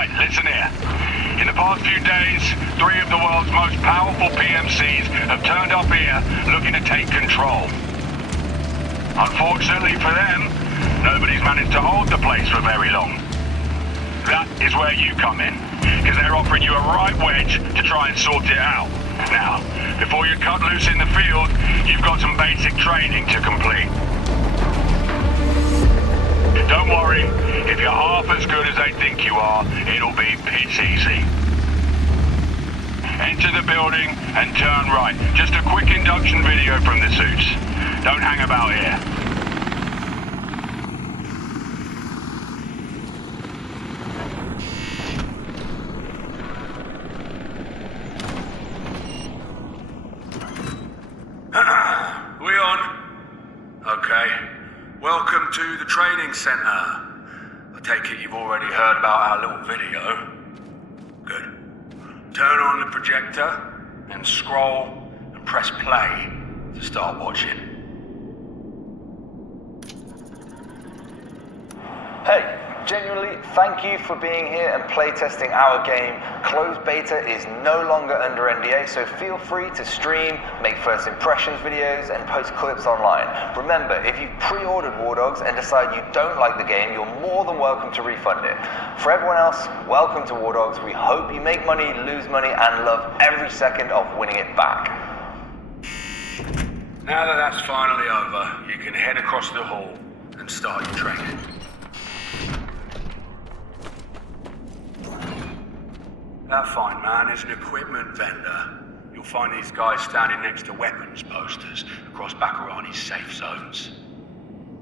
Right, listen here. In the past few days, 3 of the world's most powerful PMCs have turned up here looking to take control. Unfortunately for them, nobody's managed to hold the place for very long. That is where you come in, because they're offering you a right wedge to try and sort it out. Now, before you cut loose in the field, you've got some basic training to complete. Don't worry, if you're half as good as they think you are, it'll be pitch easy. Enter the building and turn right. Just a quick induction video from the suits. Don't hang about here. We on? Okay. Welcome to the training center. I take it you've already heard about our little video. Good. Turn on the projector and scroll and press play to start watching. Hey, genuinely, thank you for being here and playtesting our game. Closed beta is no longer under NDA, so feel free to stream, make first impressions videos, and post clips online. Remember, if you've pre-ordered Wardogs and decide you don't like the game, you're more than welcome to refund it. For everyone else, welcome to Wardogs. We hope you make money, lose money, and love every second of winning it back. Now that that's finally over, you can head across the hall and start your training. That fine man is an equipment vendor. You'll find these guys standing next to weapons posters across Bakarani's safe zones.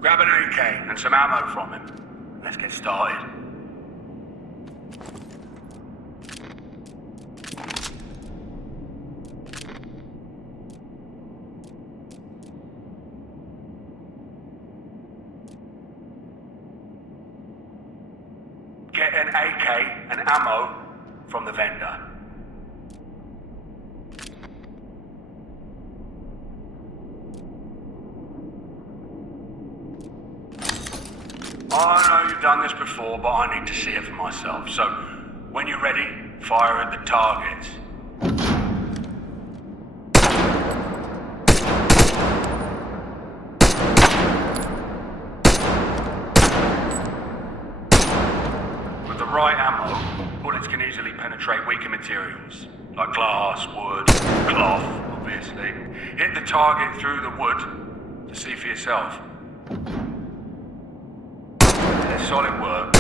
Grab an AK and some ammo from him. Let's get started. Get an AK and ammo from the vendor. I know you've done this before, but I need to see it for myself. So, when you're ready, fire at the targets. With the right ammo, bullets can easily penetrate weaker materials, like glass, wood, cloth, obviously. Hit the target through the wood to see for yourself. Solid work.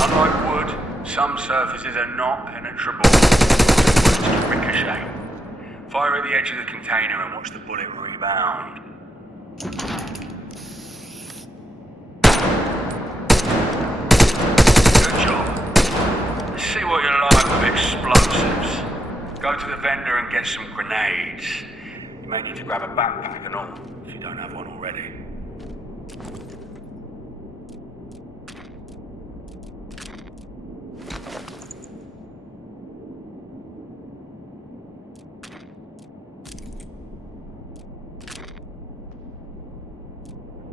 Unlike wood, some surfaces are not penetrable. Bullets can ricochet. Fire at the edge of the container and watch the bullet rebound. Good job. Let's see what you're like with explosives. Go to the vendor and get some grenades. You may need to grab a backpack and all, if you don't have one already.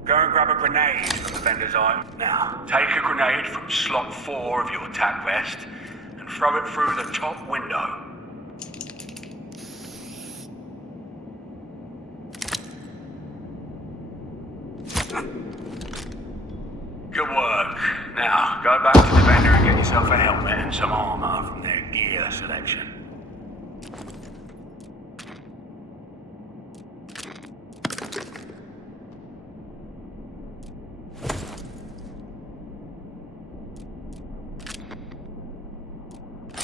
Go and grab a grenade from the vendor's item. Now, take a grenade from slot 4 of your attack vest and throw it through the top window. Good work. Now, go back to the vendor and get yourself a helmet and some armor from their gear selection.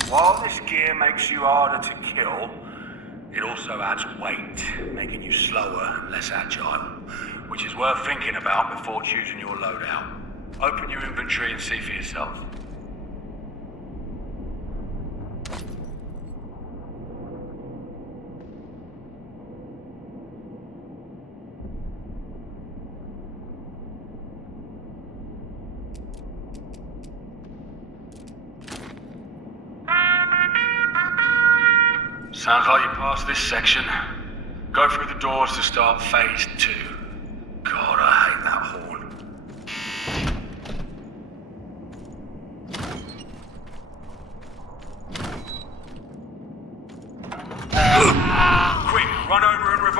While this gear makes you harder to kill, it also adds weight, making you slower and less agile, which is worth thinking about before choosing your loadout. Open your inventory and see for yourself. Sounds like you passed this section. Go through the doors to start phase 2. God, I hate that horn.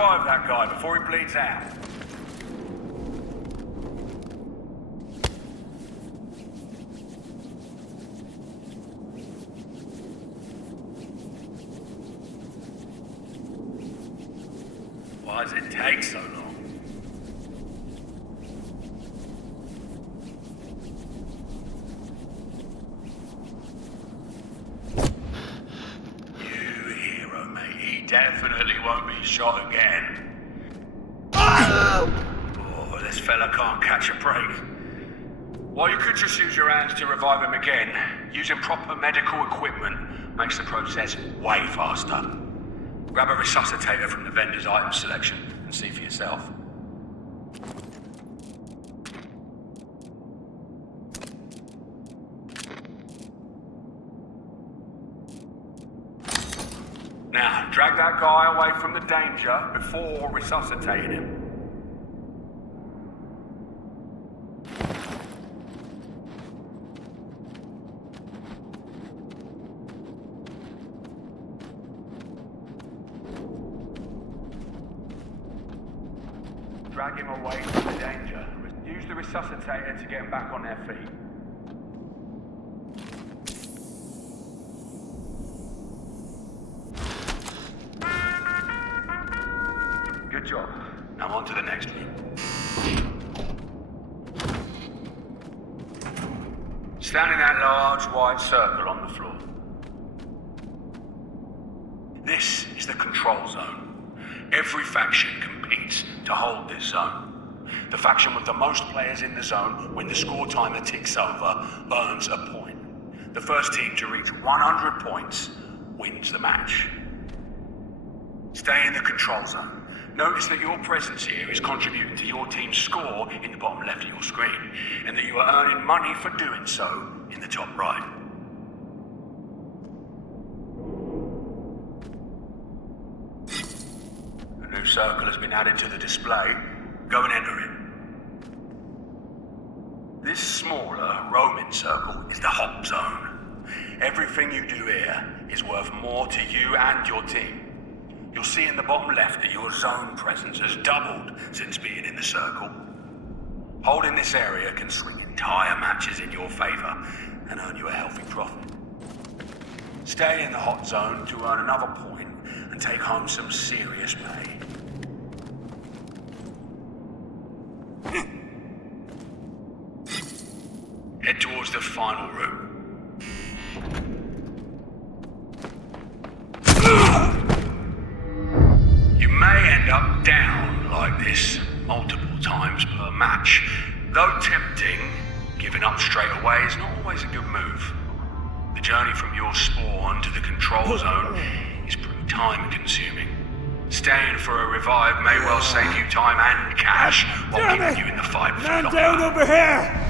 revive that guy before he bleeds out. Why does it take so long? Definitely won't be shot again. Oh, this fella can't catch a break. Well, you could just use your hands to revive him again. Using proper medical equipment makes the process way faster. Grab a resuscitator from the vendor's item selection and see for yourself. Now, drag that guy away from the danger before resuscitating him. Drag him away from the danger. Use the resuscitator to get him back on their feet. Good job. Now on to the next room. Stand in that large white circle on the floor. This is the control zone. Every faction competes to hold this zone. The faction with the most players in the zone, when the score timer ticks over, earns a point. The first team to reach 100 points wins the match. Stay in the control zone. Notice that your presence here is contributing to your team's score in the bottom left of your screen, and that you are earning money for doing so in the top right. A new circle has been added to the display. Go and enter it. This smaller, roaming circle is the hot zone. Everything you do here is worth more to you and your team. You'll see in the bottom left that your zone presence has doubled since being in the circle. Holding this area can swing entire matches in your favor and earn you a healthy profit. Stay in the hot zone to earn another point and take home some serious pay. Head towards the final room. You may end up down like this multiple times per match. Though tempting, giving up straight away is not always a good move. The journey from your spawn to the control zone is pretty time consuming. Staying for a revive may well save you time and cash while keeping you in the fight for longer. Man down over here!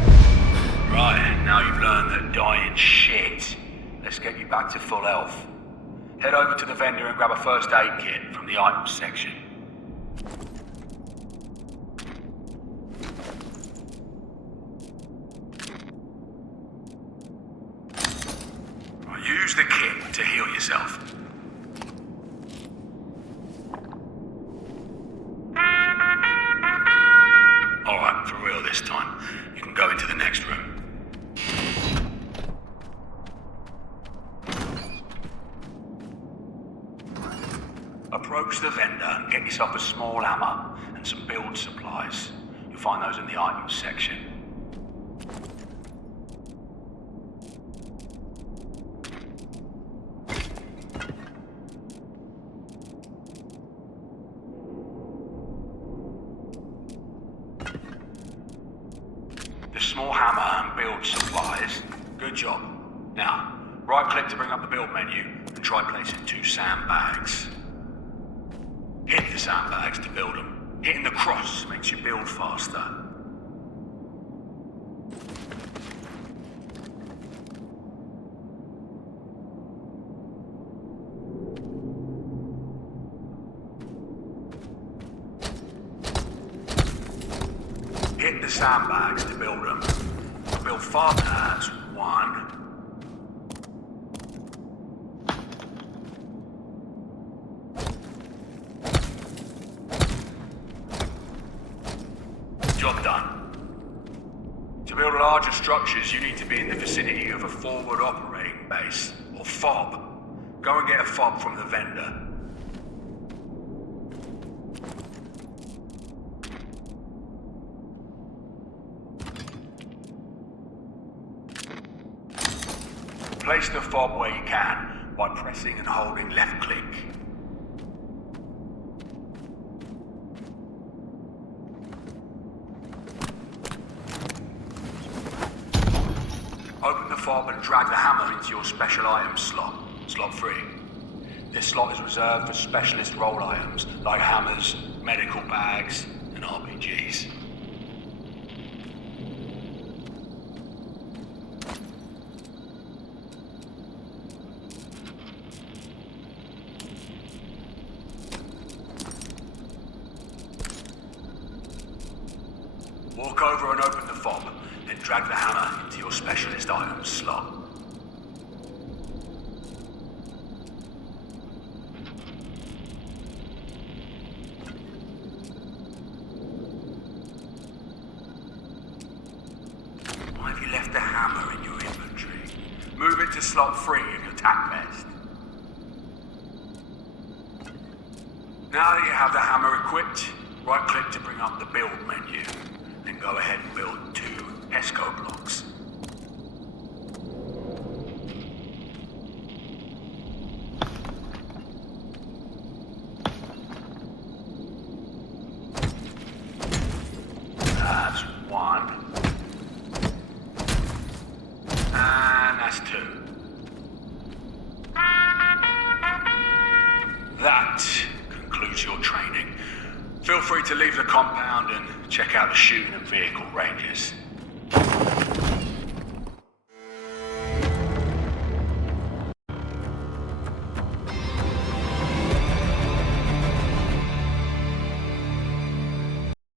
Right, now you've learned that dying's shit. Let's get you back to full health. Head over to the vendor and grab a first aid kit from the items section. Use the kit to heal yourself. Alright, for real this time. You can go into the next room. Approach the vendor and get yourself a small hammer and some build supplies. You'll find those in the items section. The small hammer and build supplies. Good job. Now, right-click to bring up the build menu and try placing 2 sandbags. Hit the sandbags to build them. Hitting the cross makes you build faster. Hit the sandbags to build them. Build farther as 1. Job done. To build larger structures, you need to be in the vicinity of a forward operating base, or FOB. Go and get a FOB from the vendor. Place the fob where you can by pressing and holding left click. Open the fob and drag the hammer into your special items slot, slot 3. This slot is reserved for specialist role items like hammers, medical bags, and RPGs. Walk over and open the fob, then drag the hammer into your specialist items slot. Why have you left the hammer in your inventory? Move it to slot 3 of your tac vest. Now that you have the hammer equipped, right-click to bring up the build menu. Then go ahead and build 2 ESCO blocks. That's 1. And that's 2. That concludes your training. Feel free to leave the compound and check out the shooting and vehicle ranges.